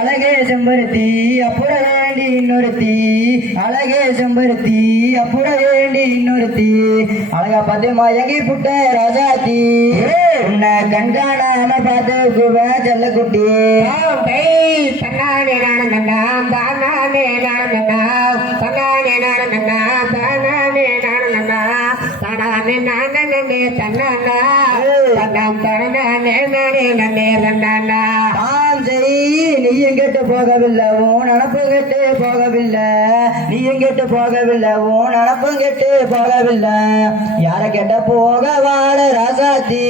அழகே செம்பருத்தி அப்புற வேண்டி இன்னொருத்தி. அழகே செம்பருத்தி அப்புற வேண்டி இன்னொருத்தி. அழகா பத்தியமா எங்கி புட்ட ராஜாத்தி. உன்னை கண்காணாம பார்த்துக்குவ செல்லக்குட்டி. தன்னானே நானந்தா தானானே நானந்தா தன்னானே நானந்தா தானா நானே நானே நன்னே தன்னானா தன்னாம் தரனானே நானே நன்னே தன்னானா? ஆம் சரி நீ எங்கிட்ட போகவில்லை? உன் நினப்பு கெட்டு போகவில்லை. நீ எங்கிட்ட போகவில்லை? உன் நினப்பு கெட்டு போகவில்லை. யாரை கேட்ட போக வாழ ராசாத்தி?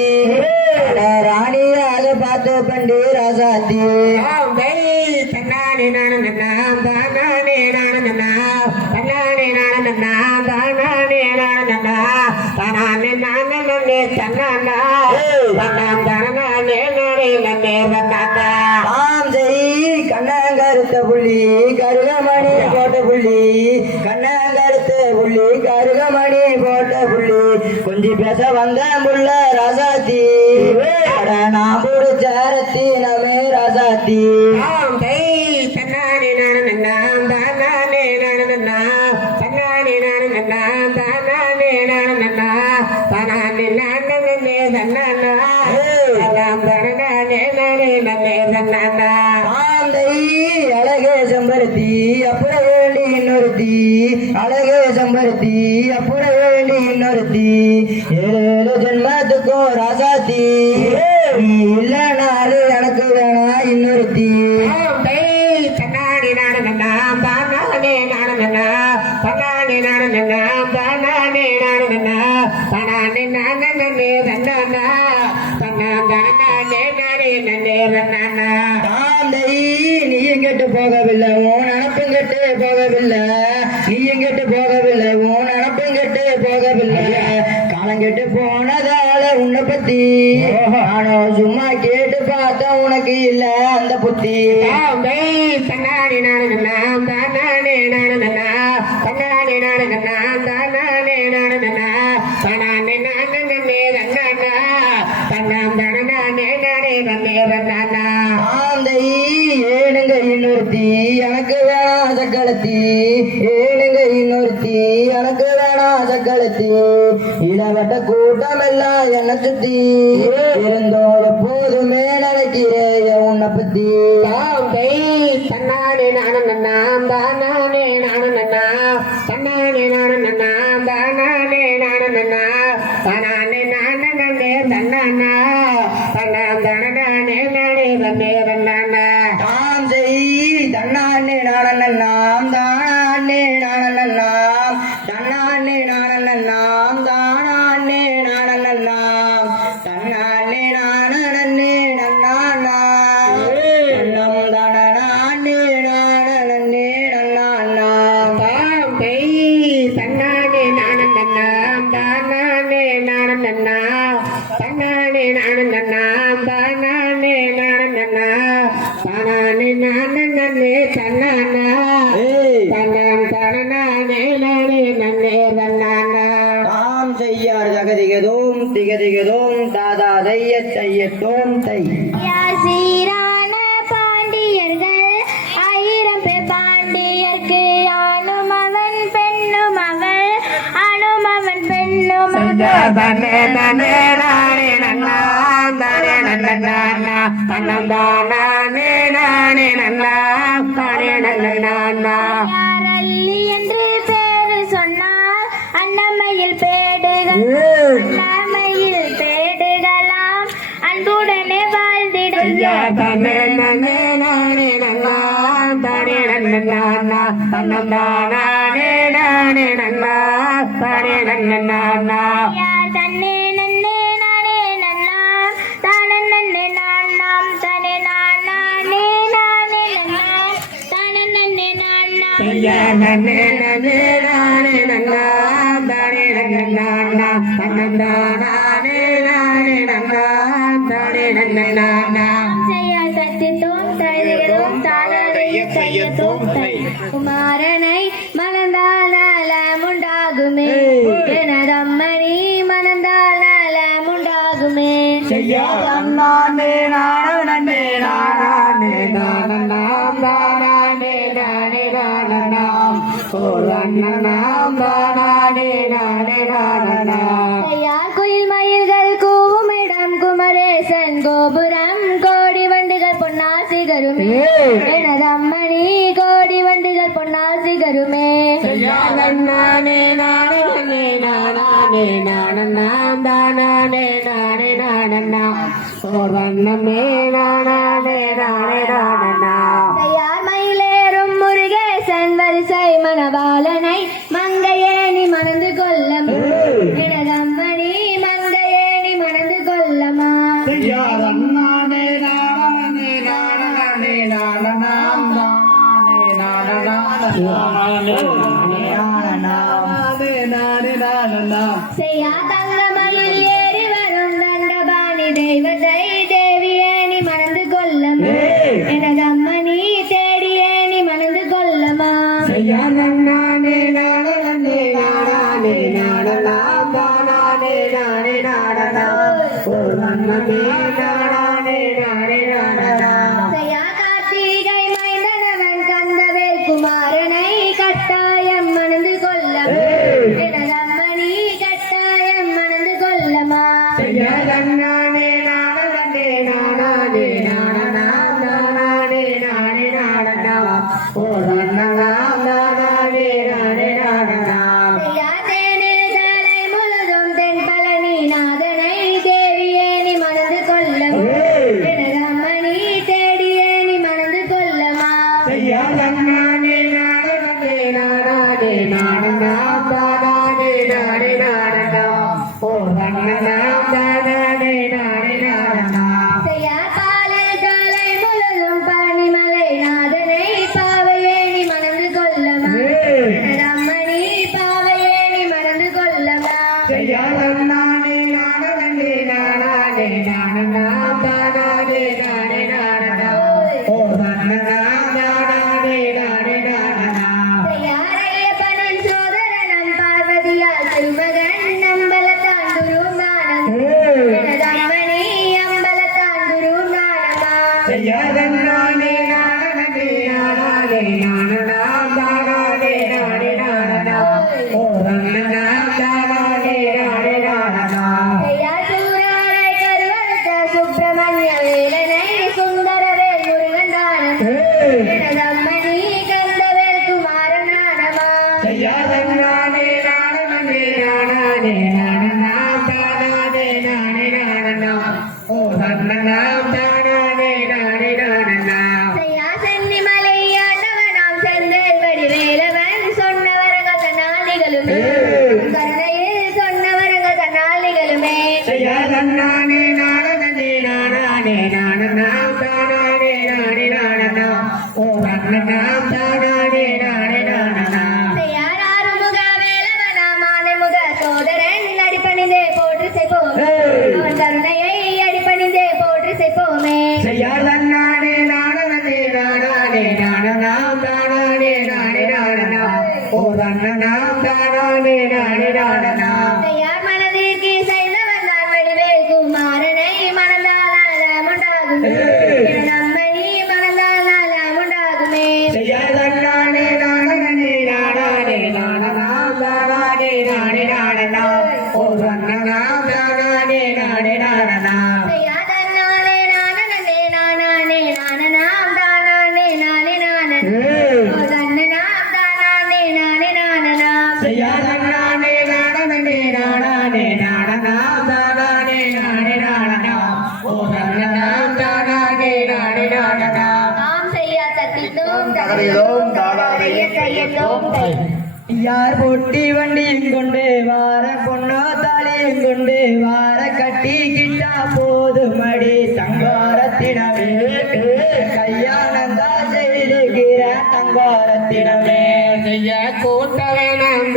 ser கண்ணா நல்லானா தன்னந்தானா நானே நன்னா தானே நல்லானா யாரல்லி என்று பேரு சொன்னால் அன்னமையில் பேடுகள் அன்னமையில் பேடுகளாம் அன்புடனே வாழ்ந்திடும் தானே நன்னே நானே நன்னா தானே நல்லானா குமாரனை மணந்தால் நலம் உண்டாகுமே எனதம்மணி மணந்தால் நலம் உண்டாகுமே செய்யாதே நான சிகருமே எனது அம்மணி கோடி வண்டுகள் பொன்னால் சிகருமே மயிலேறும் முருகேசன் வரிசை மணவாளன ya era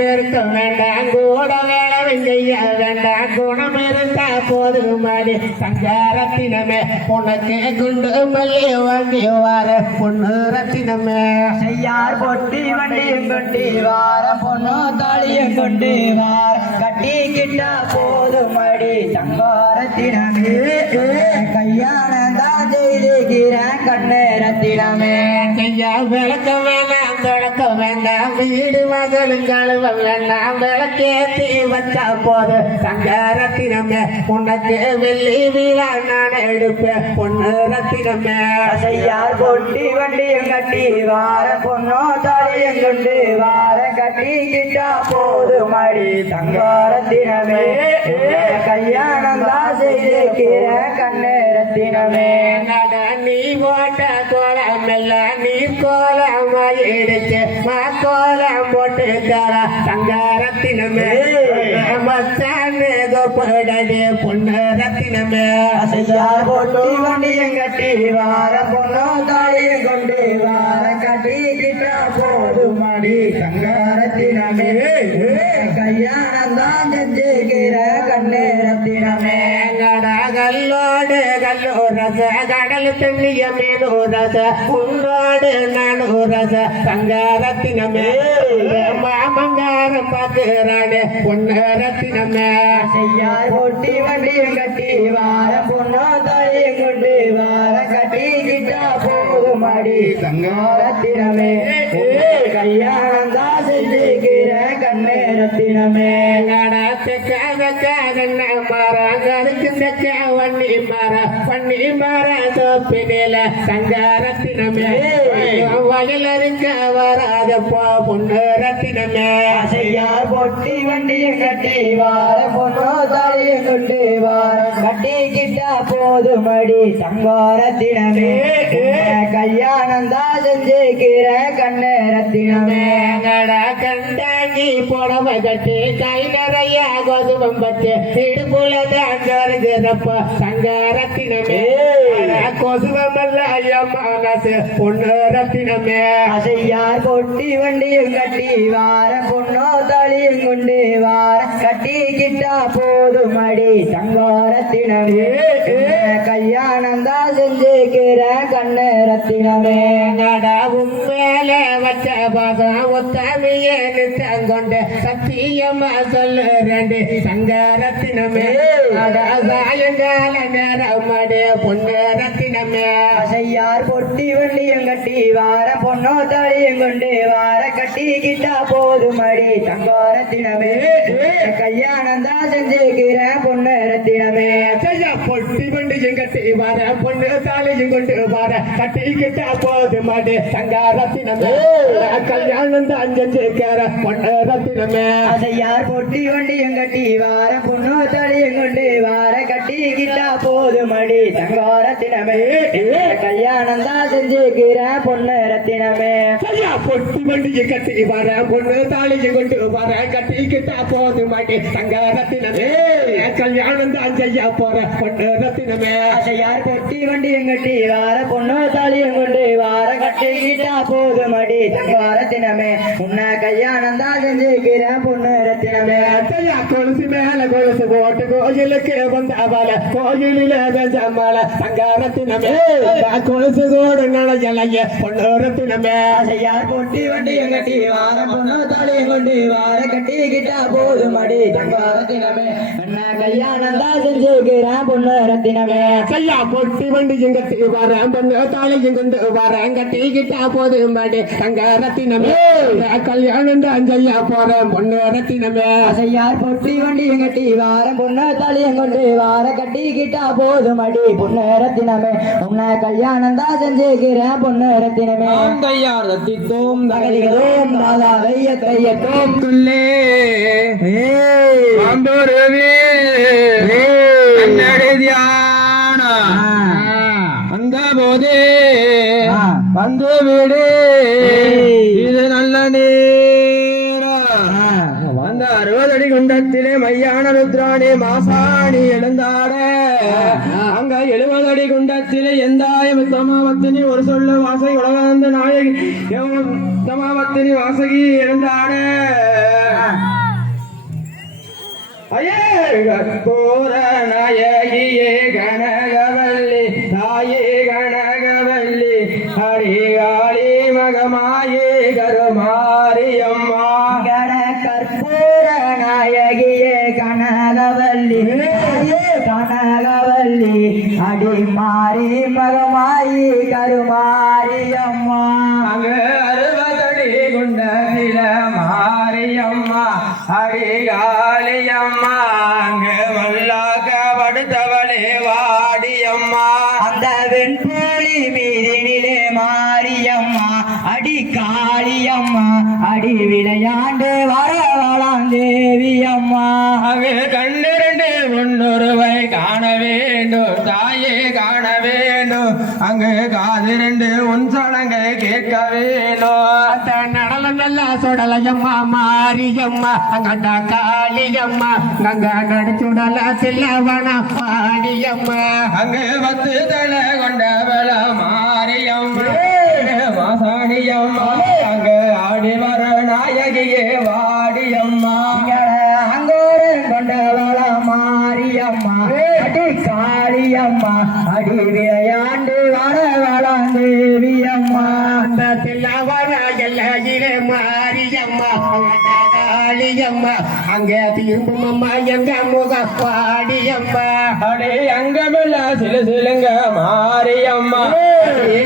பேருக்கும் வேண்டாம் கூட வேளவன் செய்ய வேண்டாம். குணம் இருந்தா போதும் அடி. சஞ்சாரத்தினமே உனக்கு குண்டு மல்லி வண்டி வார பொண்ணு ரத்தினமே. செய்யார் பொட்டி வண்டி கொண்டு வார பொண்ணு தாலியை கொண்டு வார. கட்டிக்கிட்டா போதும் அடி. சங்காரத்தினமே கையான தான் செய்திருக்கிறேன் செய்யா விளக்க வேணாம் தொடக்க வேண்டாம் வீடு மகளும் கழுவ வேண்டாம் தீ வச்சா போது. சங்கரத்தினமே உனக்கு வெள்ளி வீழா நான் எடுப்பேன். பொண்ணு ரத்தினமே செய்யார் கொட்டி வண்டியும் கட்டி வார பொண்ணோ தாலியும் கொண்டு வார கட்டி கிட்டா போது மடி. தங்காரத்தினமே கல்யாணம் தான் செய்திருக்கிற கண்ணு ரத்தினமே கோலம் போட்டு தர தங்க ரத்தினமே மச்சானு கோப்படது பொண்ணு ரத்தினமே பொட்டி. வண்டியும் கட்டி வார பொண்ணோ தாலியும் கொண்டு வார கட்டி கிட்டா போது மடி தங்காரத்தினமே கல்லூரச கடல் தென்னிய மேலூரச உன்னோடு நானூரச சங்காரத்தினமே மாமங்காரம் பார்க்கிறானே பொண்ணு ரத்தினமே செய்யார் பொட்டி வண்டியும் கட்டி வார பொண்ணோ தாலியும் கொண்டு வார கட்டி கிட்டா போதும் அடி. தங்காரத்தினமே கல்யாணம் தான் செஞ்சுக்கிற கண்ணு ரத்தினமே வண்ணி சங்காரத்தினமே வயலருங்க வராத பொண்ணு ரத்தினமே செய்யார் பொட்டி வண்டியும் கட்டி வார பொண்ணோ தாலியும் கொண்டு வார கட்டி கிட்டா போதும் அடி கல்யாணம் தான் செஞ்சுக்கிற கண்ணு ரத்தினமே கண்ட கட்டி கை நிறைய கோதுமம் பட்டு இடுப்புல தாங்கிறப்ப சங்காரத்தினமே. கொசுவமல்ல மனசு பொண்ணு ரத்தினமே அசையார் பொட்டி வண்டியும் கட்டி வார பொண்ணோ தாலியும் கொண்டு வார கட்டி கிட்டா போதும் அடி தங்காரத்தினமே கல்யாணம் தான் செஞ்சுக்கிற கண்ணு ரத்தினமே மேங்கடாவும் மேலே வச்ச பாசம் ஒத்தமையே நிச்சம் கொண்டு சத்தியமா சொல்லு ரெண்டு சங்காரத்தினமே. அட சாயங்கால நேரம் அடே பொண்ணு ரத்தினமே அசையார் பொட்டி வண்டியும் கட்டி வார பொண்ணோ தாலியும் கொண்டு வார கட்டி கிட்டா போதும் அடி தங்காரத்தினமே கல்யாணம் தான் செஞ்சுக்கிற பொண்ணு ரத்தினமே செய்ய பொட்டி வண்டியும் கட்டி வர பொண்ணு தாலியும் கொண்டு வர கட்டிக்கிட்டா போது மாடு தங்க ரத்தினமே கல்யாணம் தான் செஞ்சுக்கிற பொண்ணு ரத்தினமே அசையார் பொட்டி வண்டியும் கட்டி வார பொண்ணோ தாலியும் கொண்டு வார கட்டி கிட்டா போதும் அடி. தங்காரத்தினமே கல்யாணம் தான் செஞ்சுக்கிற பொண்ணு ரத்தினமே. செய்ய பொட்டி வண்டியும் கட்டி வர பொண்ணு தாலியும் கொண்டு வர கட்டிக்கிட்டா போது மாடு தங்க ரத்தினமே கல்யாணம் தான் செய்ய போற பொண்ணு ரத்தினமே. அசையார் பொட்டி வண்டியும் கட்டி வார பொண்ணோ தாலியும் கொண்டு வார கட்டி கிட்டா போதும் அடி. தங்காரத்தினமே உன்னை கல்யாணம் தான் செஞ்சுக்கிற பொண்ணு ரத்தினமே அத்தையா கொலுசு மேல கொலுசு போட்டு கோயிலுக்கு வந்தவள கோயிலில வெஞ்சமல சங்காரத்தினமே கொலுசு கோடு நடையலைய பொண்ணு ரத்தினமே கட்டி வார பொண்ணோ கொண்டு வார போதும் அடி கல்யாணம் தான் செஞ்சுக்கிற பொண்ணு ரத்தினமே ஐயா பொட்டி வண்டியும் கட்டி வரேன் பொண்ணு தாலியும் கொண்டு வரேன் கட்டிக்கிட்டா போதும் பாடி சங்காரத்தினமே கல்யாணம் தான் செய்ய போறேன் பொண்ணு ரத்தினமே அசையார் பொட்டி வண்டியும் கட்டி வார பொண்ணு தாலியும் கொண்டு வார கட்டி கிட்டா போதும் அடி. பொண்ணு ரத்தினமே உன்னை கல்யாணம் தான் செஞ்சுக்கிற பொண்ணு ரத்தினமே. தையார் ரத்தித்தோம் தகதிகளோம் தாதா வெய்ய தையத்தோம். துல்லே அந்த போதே வந்து விடு. இது நல்ல நேரம் அந்த அறுபதடி குண்டத்திலே மையான ருத்ராணி மாசாணி எழுந்தாட. அங்க எழுபதடி குண்டத்திலே எந்தாயம் சமாவத்தினி ஒரு சொல்லு வாசகி உலகந்த நாயகி. சமாவத்தினி வாசகி எழுந்தாட. கற்பூர நாயகியே கனகவல்லி தாயே கனகவல்லி ஹரிகாளி மகமாயே கற்பூர நாயகியே கனகவல்லி. கனகவல்லி அடி மாறி மகமாயி கருமாரியம்மா. அங்கு அறுபதடி குண்ட நில மாரியம்மா அடிகாளியம்மா அங்கு மல்லாக்க படுத்தவளே வாடியம்மா. அந்த வெண்போலி மீதினிலே மாரியம்மா அடி காளியம்மா அடி விளையாண்டு காதிரண்டு உன் சடங்கை கேட்க அந்த நடல நல்லா சுடலையம்மா மாரியம்மா அங்கண்ட காளியம்மா கங்க நடிச்சுடல தில்லவன பாடியம்மா அங்கு பத்து தலை கொண்டவள மாரியம்மா. மாசாணியம்மா அங்கு ஆடி வர நாயகியே வாடியம்மா. அங்கோரன் கொண்டவள மாரியம்மா. அடி காளியம்மா அடி அங்கண்ட காளியம்மா அங்கே திரும்புமம்மா எங்க முக பாடியம்மா. அடே அங்கமில்ல சிலு சிலுங்க மாரியம்மா அடே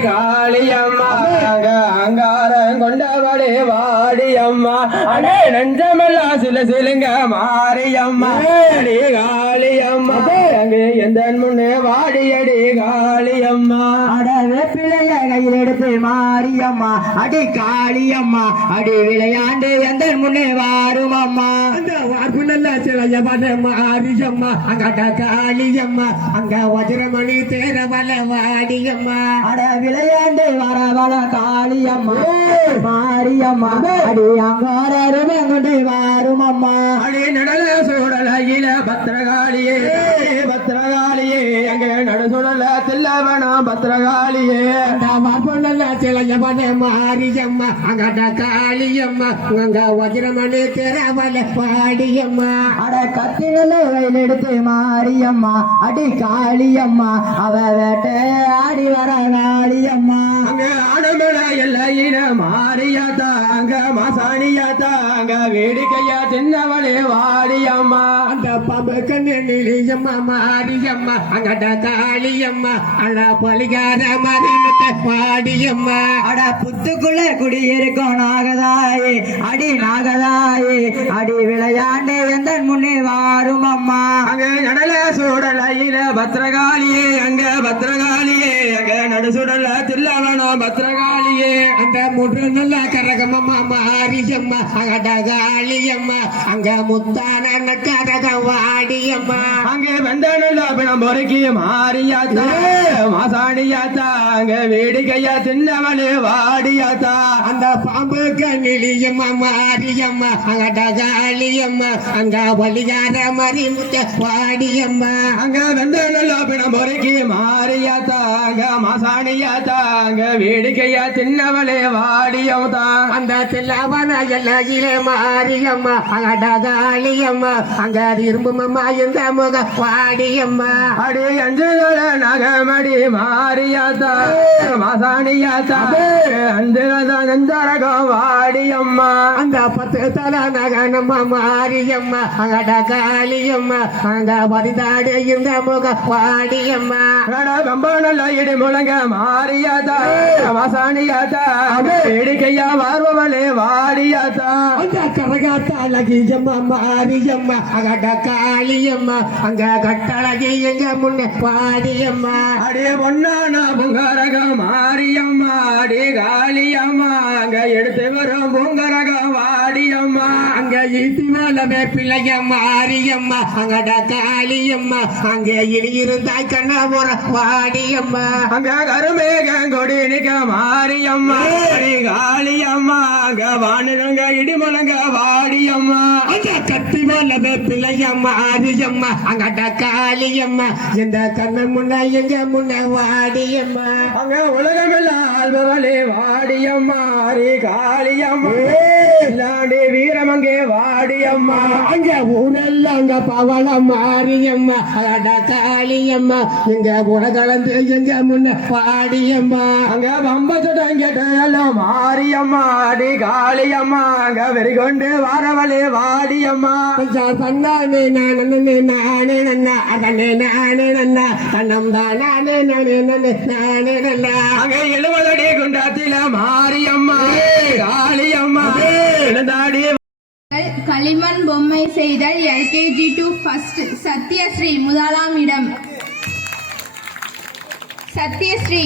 காளியம்மா அங்க அங்காரம் கொண்டவளே வாடியம்மா. அடே நெஞ்சமில்ல சிலு சிலுங்க மாரியம்மா அடே காளியம்மா அங்கே எந்த முன்னே வாடியடி காளியம்மா. அட வேப்பிலைய கையில் எடுத்து மாரியம்மா அடி காளியம்மா. அடி விளையாண்டு எந்த முன்னே வாரும் அம்மா அந்த வார்ப்பு நல்ல சிலையவன மாரியம்மா அங்கட காளியம்மா அங்க வஜ்ரமணி தேரவல வாடியம்மா. அட விளையாண்டு வரவள காளியம்மா. மாரியம்மா அடி அங்கார கொண்டு வாரும் அம்மா அடி நடல சூடலையில பத்திரகாளியே பத்திரகாளியே அங்க நடு சுடல தில்லவனம் பத்திரகாளி சிலையவன மாரியம்மா அங்கட காளியம்மா அங்க வஜ்ரமணி தேரவல வாடியம்மா அட கத்திகள கையில் எடுத்து மாரியம்மா அடி காளியம்மா அவ வேட்டை ஆடி வர காளியம்மா எல்லையில மாரியாத்தா அங்க மாசாணியாத்தா அங்க வேடிக்கையா சின்னவளே வாடியம்மா. அந்த பாம்பு கண்ணு நிலியம்மா மாரியம்மா அங்கட காளியம்மா அழ பலிகார மறிமுத்த பாடியம்மா. அட புத்துக்குள்ள குடியிருக்கும் நாகதாயே அடி நாகதாயே அடி விளையாண்டு எந்த முன்னே வாரும் அம்மா அங்க நடல சூடலையில பத்திரகாளியே அங்க பத்திரகாளியே அங்க நடு சுடல தில்லவனம் பத்திரகாளியே அந்த முற்று நல்ல கரகமம்மா மாரியம்மா அங்கட காளியம்மா அங்க முத்தான கரக வாடியம்மா. அங்கே வெந்தனல்ல பிணம் பொறுக்கி மாறியாத்தா மாசாணியாத்தா அங்க வேடிக்கையா சின்னவளே வாடியாத்தா. அந்த பாம்பு கண்ணிலியம்மா மாரியம்மா அங்கட காளியம்மா அங்க பலிகார மறிமுத்த வாடியம்மா. அங்க வெந்தனல்ல பிணம் பொறுக்கி மாறியாத்தா அங்க மாசாணியாத்தா அங்க வேடிக்கையா சின்னவளே வாடியவதா அந்த தில்லாவன எல்லையிலே மாரியம்மா. அங்கட காளியம்மா அங்க இரும்புமம்மா இந்த முக வாடியம்மா. அடி அஞ்சுதல நகமடி மாறியாத்தா. மாசாணியாத்தா. அஞ்சுதல நெஞ்சரகம் வாடியம்மா. அந்த பத்து தல நகனம்மா மாரியம்மா. அங்கட காளியம்மா அங்க பரிதாடு இந்த முக வாடியம்மா. கம்பனல்ல இடி முழங்க மாறியாத்தா. மாசாணியாத்தா வேடிக்கையா வார்வவளே வாடியாத்தா அந்த கரகாத்த அழகியம்மா மாரியம்மா அங்கட காளியம்மா அங்க கட்டழகி எங்க முன்ன வாடியம்மா அடே பொன்னான பொங்கரகம் மாரியம்மா அடே காளியம்மா அங்க எடுத்து வரும் பொங்கரகம் வாடியம்மா. அங்க ஈட்டி மேலமே பிள்ளைய மாரியம்மா அங்கட காளியம்மா அங்க இனி இருந்தாய் வாடியம்மா. அங்க கொடி நிக்க மாரியம்மா காளியம்மா வானுங்க இடிமுழங்க வாடியம்மா. அந்த கத்தி மேலமே பிள்ளைய மாரியம்மா அங்கட காளியம்மா இந்த கண்ணன் முன்ன எங்க முன்ன வாடியம்மா. அங்க உலகமெல்லாம் ஆள்பவளே வாடியம்மா அடே காளியம்மா. இல்லாண்டி வீரமங்க அங்கே வாடியம்மா. அங்க ஊரெல்லாம் அங்க பவளம் மாரியம்மா அட காளியம்மா இங்க குணகலந்து எங்க முன்ன பாடியம்மா அங்க பம்பச்சுடம் கேட்டெல்லாம் மாரியம்மா அடி காளியம்மா அங்க வெறிகொண்டு வாரவழி வாடியம்மா தன்னானே நானே நானே நன்னா அதனே நானே நன்னா தன்னம் தானே நானே நானே நானே நன்னா அங்க எழுபதடி குண்டத்தில மாரியம்மா காளியம்மா எழுந்தாடி களிமண் பொம்மை செய்தல் எல்கேஜி டு ஃபர்ஸ்ட் சத்யஸ்ரீ முதலாம் இடம் சத்யஸ்ரீ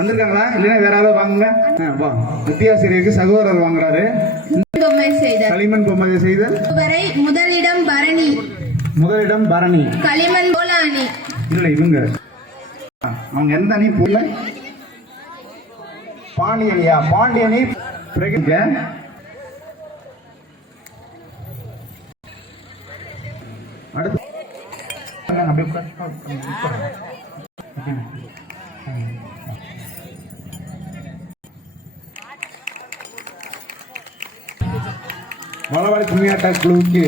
வந்திருக்காங்களா? இல்லைன்னா வேற யாராவது வாங்குங்க. வா. வித்தியாசிரியருக்கு சகோதரர் வாங்குறாரு. களிமண் பொம்மை செய்தல் வரை முதலிடம் பரணி. முதலிடம் பரணி. களிமண் போல அணி. இல்லை இவங்க. அவங்க எந்த அணி போல? பாண்டியனியா பாண்டியனி பிறகு அடுத்து அப்படியே வளவாளி கும்மியாட்ட குழுவுக்கு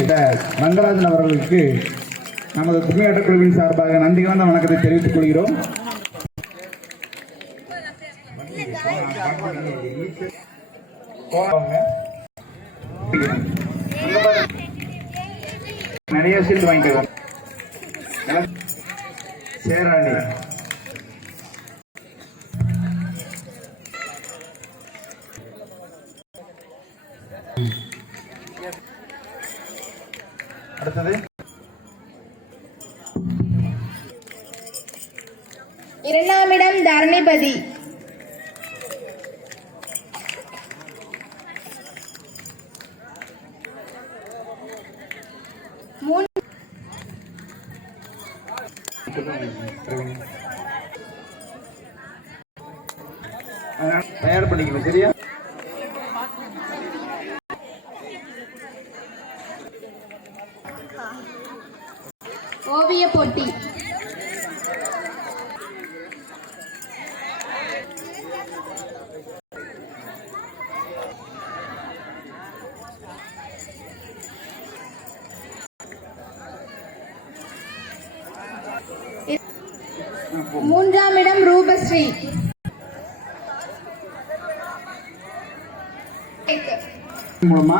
ரங்கராஜன் அவர்களுக்கு நமது கும்மியாட்ட குழுவின் சார்பாக நன்றி கலந்த வணக்கத்தை தெரிவித்துக் கொள்கிறோம். நிறைய சீட்டு வாங்கிக்கலாம் சேராணி. தயார் பண்ணிக்கணும் சரியா ஓவிய போட்டி மூன்றாம் இடம் ரூபஸ்ரீ மூலமா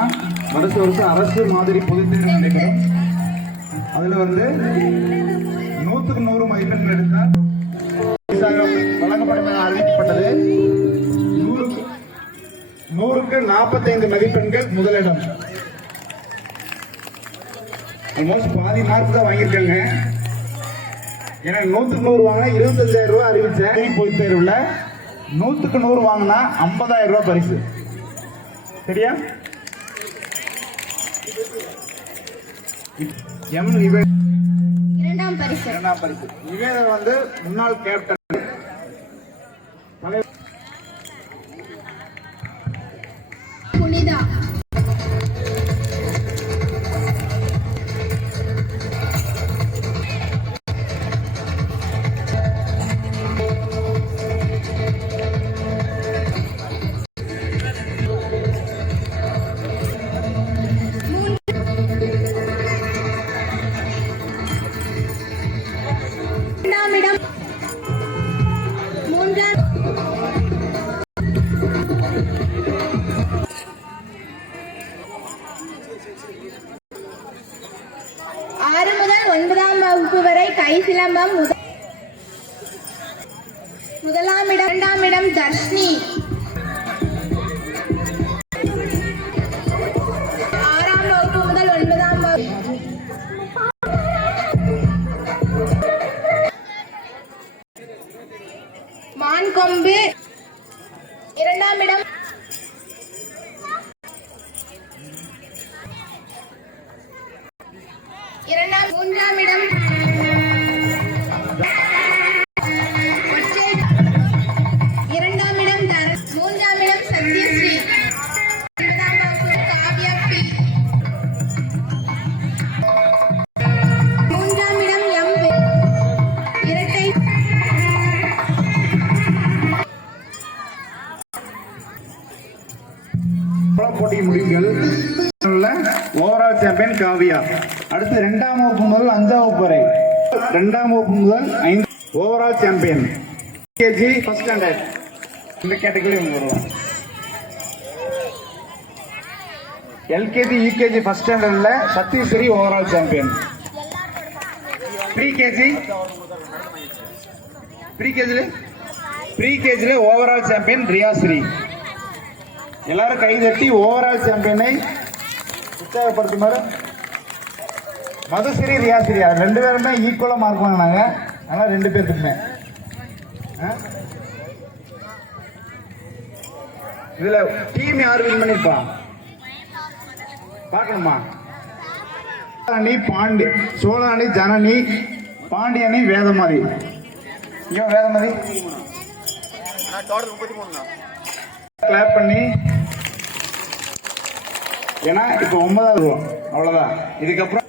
வருஷ வருஷம் அரசு மாதிரி பொதுத்தேர்வு நடைபெறும். அதுல வந்து நூத்துக்கு நூறு மதிப்பெண்கள் எடுத்தால் வழங்கப்படும் என அறிவிக்கப்பட்டது. நூறுக்கு நூறுக்கு நாற்பத்தைந்து மதிப்பெண்கள் முதலிடம். ஆல்மோஸ்ட் பாதி மார்க் தான் வாங்கியிருக்கேங்க. ஏன்னா நூத்துக்கு நூறு வாங்கினா இருபத்தஞ்சாயிரம் ரூபாய் அறிவிச்சேன் பொதுத் தேர்வுல. நூத்துக்கு நூறு வாங்கினா ஐம்பதாயிரம் ரூபாய் பரிசு. சரியா? எம் நிவே இரண்டாம் பரிசு. இரண்டாம் பரிசு. நிவேதா வந்து முன்னாள் கேப்டன் இரண்டாம் மூன்றாம் இடம் காவியா. அடுத்து ரெண்டாம் வகுப்பு முதல் அஞ்சாம் வகுப்பு வரை. ரெண்டாம் வகுப்பு முதல் ஐந்து overall champion KG first standard இந்த கேட்டகரி இவங்க வருவாங்க எல்கேஜி யூகேஜி ஃபர்ஸ்ட் ஸ்டாண்டர்ட்ல Satheeswari overall champion pre KG pre கேஜில pre கேஜில ஓவரால் சாம்பியன் ரியாஸ்ரீ எல்லாரும் கை தட்டி ஓவரால் சாம்பியனை உற்சாகப்படுத்துமாறு மதுஸ்ரீ ரியாசிரியா ரெண்டு பேருமே ஈக்குவலாக மார்க் வாங்கினாங்க. அதனால ரெண்டு பேர்த்துக்குமே. இதில் டீம் யார் வின் பண்ணிருப்பா? பார்க்கணுமா? அணி பாண்டி. சோழ அணி ஜனனி பாண்டி அணி வேதமதி. இங்க வேதமதி. கிளாப் பண்ணி. ஏன்னா இப்போ ஒன்பதாவது அவ்வளோதான் இதுக்கப்புறம்